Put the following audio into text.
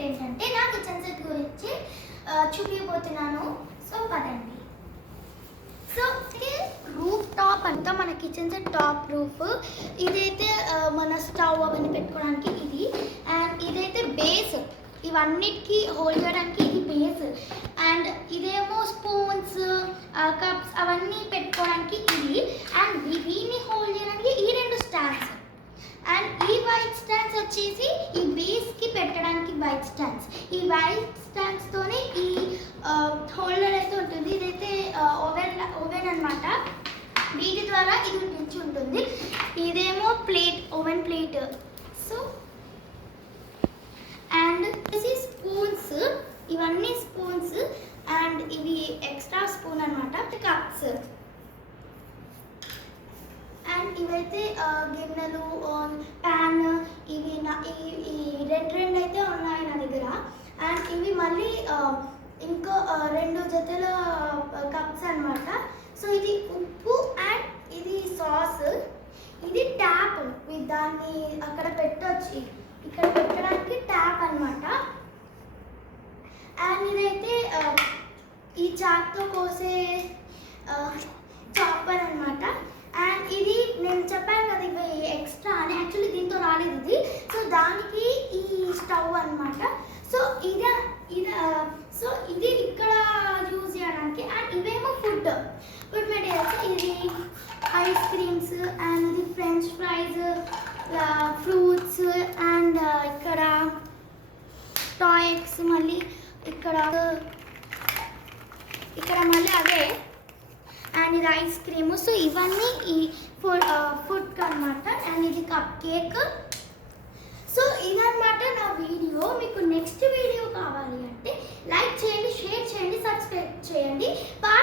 Content ఏంటంటే నా kitchen set గురించి చూపించబోతున్నాను. సో పదండి. సో రూఫ్ టాప్ అంతా మన కిచెన్ సెట్ టాప్ రూఫ్. ఇదైతే మన స్టవ్ అవన్నీ పెట్టుకోవడానికి ఇది. అండ్ ఇదైతే బేస్, ఇవన్నిటికీ హోల్డ్ చేయడానికి ఇది బేస్. అండ్ ఇదేమో స్పూన్స్, కప్స్ అవన్నీ పెట్టుకోవడానికి ఇది. అండ్ వీటిని హోల్డ్ చేయడానికి ఈ రెండు స్టాండ్స్. అండ్ ఈ వైట్ స్టాండ్స్ వచ్చేసి ఈ బేస్కి పెట్టడానికి వైట్ స్టాండ్స్. ఈ వైట్ స్టాండ్స్తోనే ఈ హోల్డర్ అయితే ఉంటుంది. ఇదైతే ఓవెన్ అనమాట. వీటి ద్వారా ఇది నుంచి ఉంటుంది. ఇదేమో plate, oven plate. So and ఇది స్పూన్స్, ఇవన్నీ స్పూన్స్. అండ్ ఇవి ఎక్స్ట్రా స్పూన్ అనమాట. కప్స్ అండ్ ఇవైతే గిన్నెలు, ప్యాన్. ఇవి ఈ రెండు అయితే ఉన్నాయి నా దగ్గర. అండ్ ఇవి మళ్ళీ ఇంకో రెండు జతల కప్స్ అనమాట. సో ఇది ఉప్పు అండ్ ఇది సాస్. ఇది ట్యాప్, దాన్ని అక్కడ పెట్టొచ్చు, ఇక్కడ పెట్టడానికి ట్యాప్ అనమాట. అండ్ ఇదైతే ఈ చాక్తో కోసే చాపర్ అనమాట. అండ్ ఇది నేను చెప్పాను కదా ఇవి ఎక్స్ట్రా అని, యాక్చువల్లీ దీంతో రాలేదు ఇది. సో దానికి ఈ స్టవ్ అనమాట. సో ఇది ఇక్కడ యూజ్ చేయడానికి. అండ్ ఇవేమో ఫుడ్ మెటీరియల్స్. ఇది ఐస్ క్రీమ్స్ అండ్ ఇది ఫ్రెంచ్ ఫ్రైస్, ఫ్రూట్స్. అండ్ ఇక్కడ టాయ్స్, మళ్ళీ ఇక్కడ మళ్ళీ అవే. అండ్ ఇది ఐస్ క్రీమ్. సో ఇవన్నీ ఈ ఫుడ్ అనమాట. అండ్ ఇది కప్ కేక్. సో ఇదన్నమాట నా వీడియో. మీకు నెక్స్ట్ వీడియో కావాలి అంటే లైక్ చేయండి, షేర్ చేయండి, సబ్స్క్రైబ్ చేయండి. బాయ్.